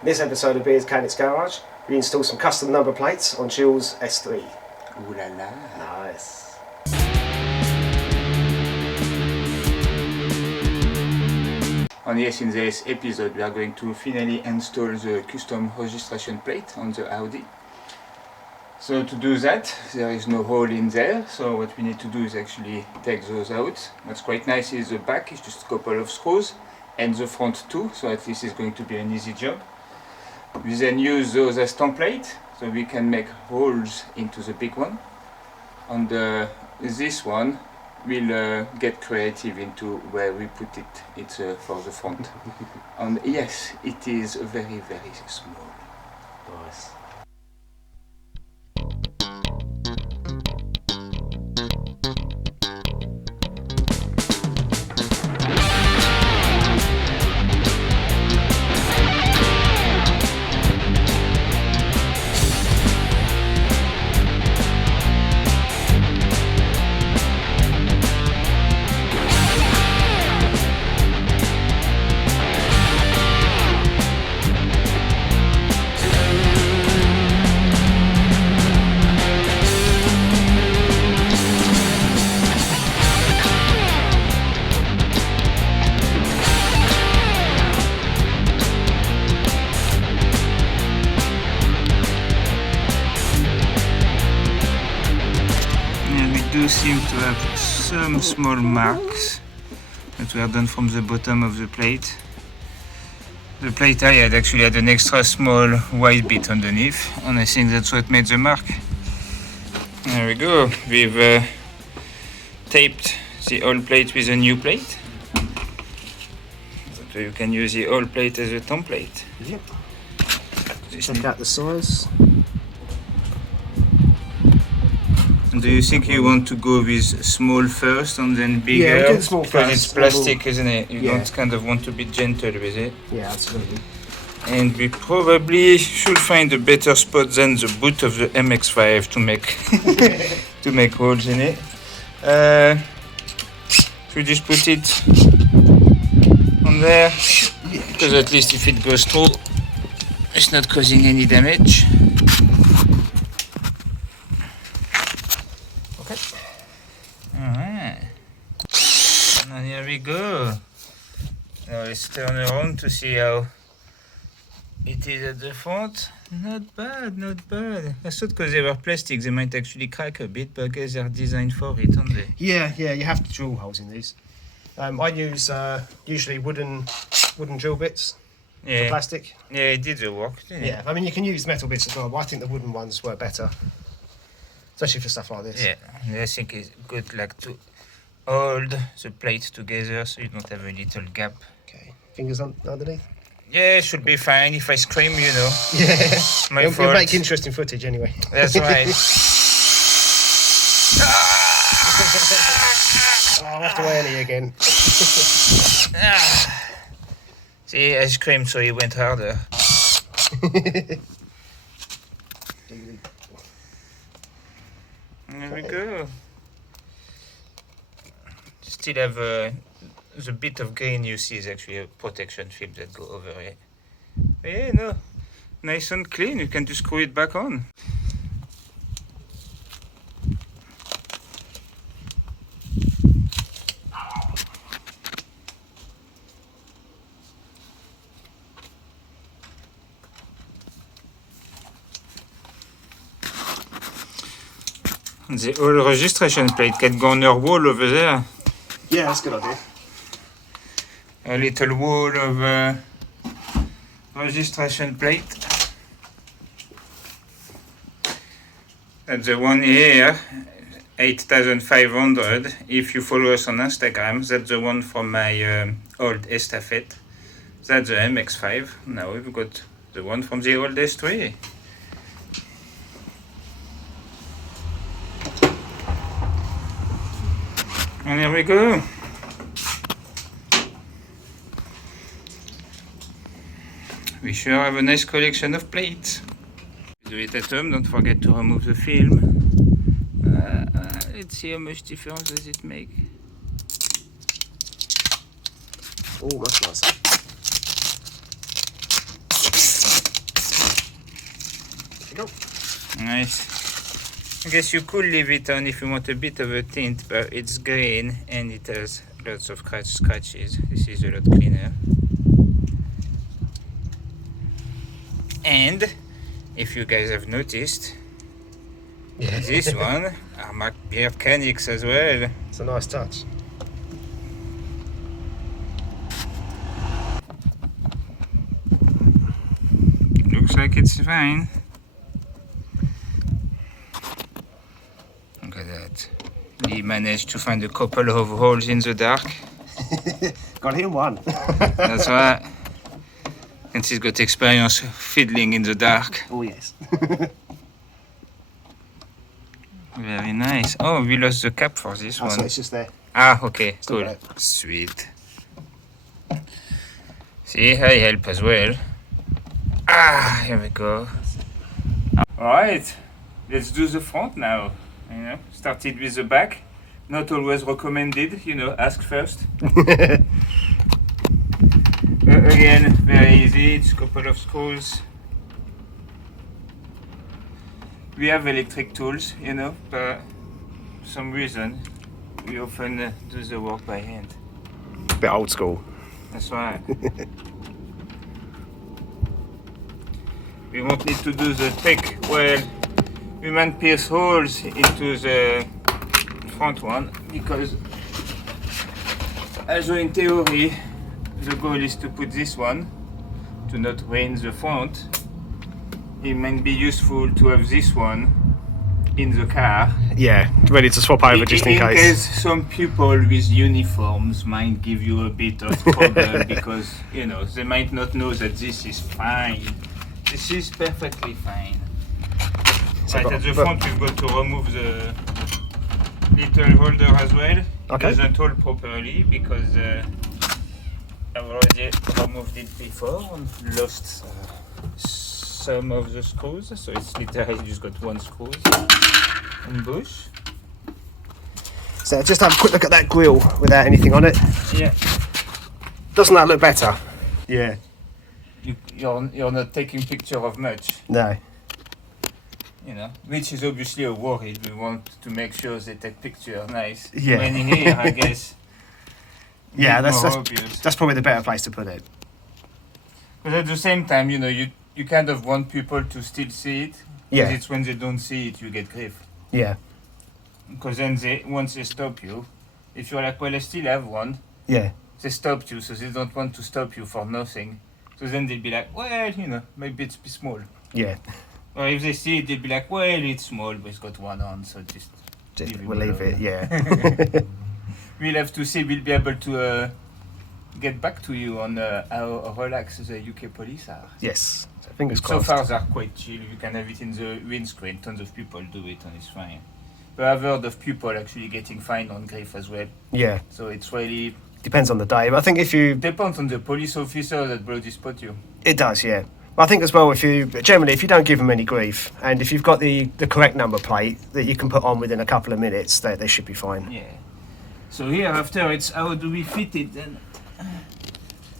In this episode of Beardchanics Garage, we install some custom number plates on Audi S3. Ooh la la. Nice. And yes, in this episode we are going to finally install the custom registration plate on the Audi. So to do that, there is no hole in there, so what we need to do is actually take those out. What's quite nice is the back is just a couple of screws, and the front too, so at least it's going to be an easy job. We then use those as template, so we can make holes into the big one. And this one we'll get creative into where we put it. It's for the front. And yes, it is very, very small. Nice. Seem to have some small marks that were done from the bottom of the plate. The plate I had actually had an extra small white bit underneath, and I think that's what made the mark. There we go. We've taped the old plate with a new plate, so you can use the old plate as a template. Yep. Check out the size. Do you think you want to go with small first and then bigger? Yeah, we do small because first. it's plastic, isn't it? You don't kind of want to be gentle with it. Yeah, absolutely. And we probably should find a better spot than the boot of the MX-5 to make to make holes in it. Should we just put it on there? Because at least if it goes through, it's not causing any damage. Alright, and here we go. Now let's turn around to see how it is at the front. Not bad, not bad. I thought because they were plastic they might actually crack a bit, but I guess they're designed for it, aren't they? Yeah, you have to drill holes in these. I use usually wooden drill bits for plastic. Yeah, it did the work, didn't it? Yeah, I mean you can use metal bits as well, but I think the wooden ones work better. Especially for stuff like this. Yeah, I think it's good like to hold the plate together so you don't have a little gap. Okay, fingers underneath. Yeah, it should be fine if I scream, you know. Yeah, My fault. It'll make interesting footage anyway. That's right. Oh, I'll have to whammy again. See, I screamed so he went harder. There we go. Still have the bit of green you see is actually a protection film that go over it. But yeah, no, nice and clean. You can just screw it back on. The old registration plate can go on your wall over there. Yeah, that's a good idea. A little wall of registration plate. That's the one here, 8500. If you follow us on Instagram, that's the one from my old Estafette. That's the MX-5. Now we've got the one from the old S3. And here we go. We sure have a nice collection of plates. Do it at home, don't forget to remove the film. Let's see how much difference does it make. Oh, that's nice. go. Nice. I guess you could leave it on if you want a bit of a tint, but it's green and it has lots of scratches. This is a lot cleaner. And if you guys have noticed, this one are my Beardchanics as well. It's a nice touch. Looks like it's fine. Look at that. He managed to find a couple of holes in the dark. Got him one. That's right. And he's got experience fiddling in the dark. Oh yes. Very nice. Oh, we lost the cap for this one. So it's just there. Ah, okay, Still cool. there. Sweet. See, I help as well. Ah, here we go. Alright, let's do the front now. You know, started with the back. Not always recommended, you know, ask first. Again, very easy, it's a couple of screws. We have electric tools, you know, but for some reason we often do the work by hand. Bit old school. That's right. We won't need to do the trick where we man pierce holes into the front one, because as in theory the goal is to put this one to not rain the front. It might be useful to have this one in the car. Yeah, ready to swap over just in case. case some people with uniforms might give you a bit of trouble because, you know, they might not know that this is fine. This is perfectly fine. So Right, at the front we've got to remove the little holder as well. Okay. It doesn't hold properly because I've already removed it before and lost some of the screws, so it's literally just got one screw and bush. So just have a quick look at that grille without anything on it. Yeah. Doesn't that look better? Yeah. You're not taking picture of much, No. you know, which is obviously a worry. We want to make sure they take picture nice. Yeah. And in here, I guess. Yeah, bit that's more that's, obvious. that's probably the better place to put it. But at the same time, you know, you kind of want people to still see it. Yeah. Because it's when they don't see it, you get grief. Yeah. Because then once they stop you, if you're like, well, I still have one, Yeah. they stopped you, so they don't want to stop you for nothing. So then they'll be like, well, you know, maybe it's small. Yeah. Or if they see it, they'll be like, well, it's small, but it's got one on, so just We'll leave it. alone. Yeah. We'll have to see, we'll be able to get back to you on how relaxed the UK police are. Yes. So fingers So crossed. far they're quite chill, you can have it in the windscreen, tons of people do it and it's fine. But I've heard of people actually getting fined on grief as well, Yeah. so it's really Depends on the day, but I think if you, depends on the police officer that bloody spot you. it does. Yeah. I think as well, if you don't give them any grief, and if you've got the correct number plate that you can put on within a couple of minutes, they should be fine. Yeah. So here after it's how do we fit it then?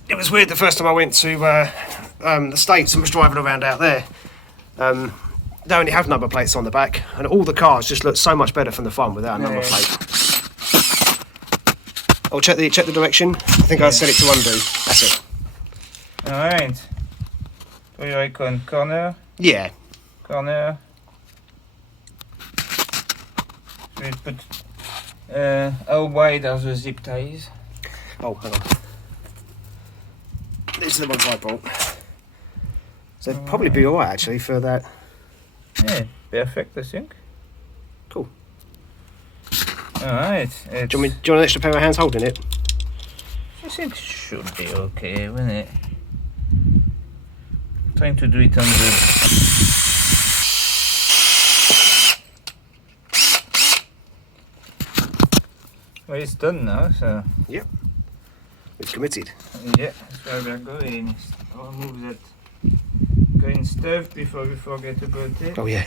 It was weird the first time I went to the States and was driving around out there. They only have number plates on the back, and all the cars just look so much better from the front without a number Yeah. plate. Oh, check the direction. I think I set it to undo. That's it. Alright. What do you reckon? Corner? Yeah. Corner. So we put how wide are the zip ties? Oh, hang on. These are the ones I bought. So they'd probably be alright actually for that. Yeah, perfect I think. Cool. Alright. Do you want an extra pair of hands holding it? I think it should be okay, wouldn't it? Trying to do it on the well, it's done now, so Yep. It's committed. yeah, that's where we're going. I'll remove that green stuff before we forget about it. Oh yeah.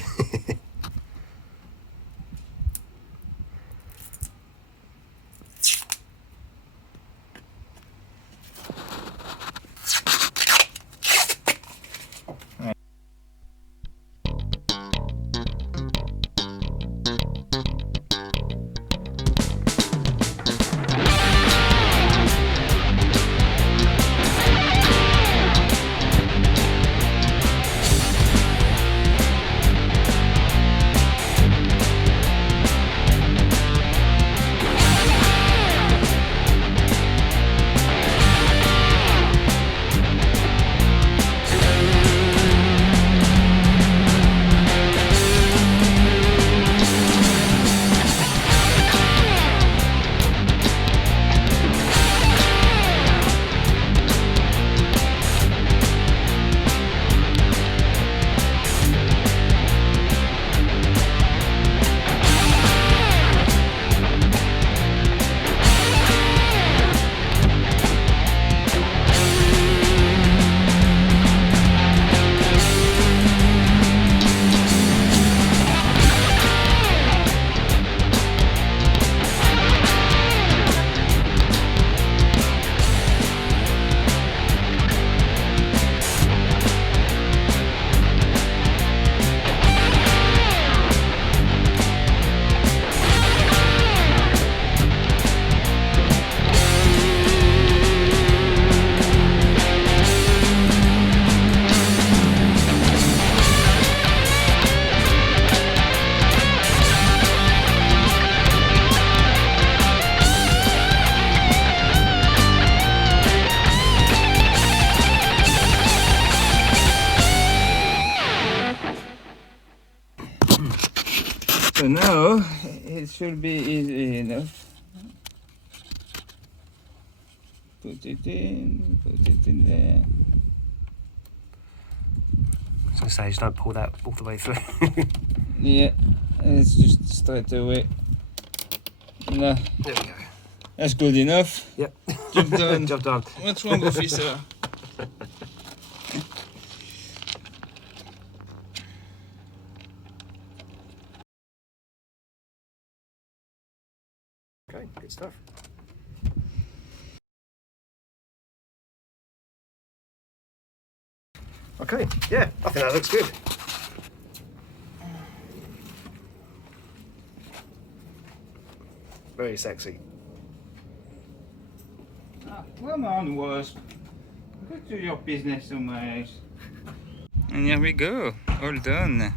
So now it should be easy enough. Put it in there. I was going to say, just don't pull that all the way through. Yeah, it's just straight away. No, There we go. that's good enough. Yep. Job done. Job done. What's wrong, officer? Okay, good stuff. Okay, yeah, I think that looks good. Very sexy. Ah, come on, Wasp. Go to your business, Omar. And here we go, all done.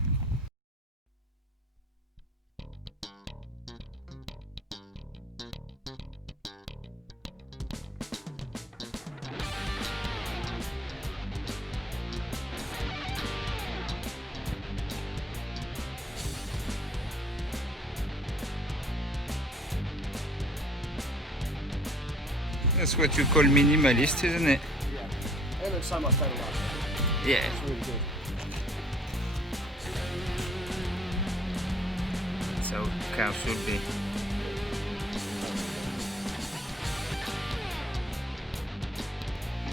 That's what you call minimalist, isn't it? Yeah, it looks so much better like that. Yeah. It's really good. So car should be.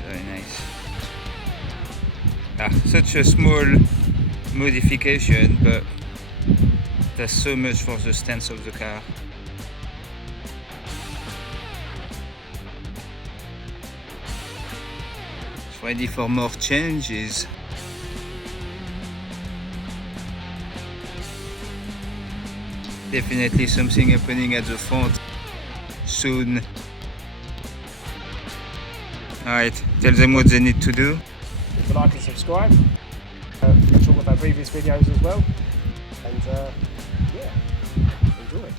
Very nice. Ah, such a small modification, but there's so much for the stance of the car. It's ready for more changes. Definitely something happening at the front soon. Alright, tell them what they need to do. Leave a like and subscribe. Catch all of our previous videos as well. And yeah, enjoy.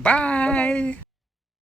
Bye!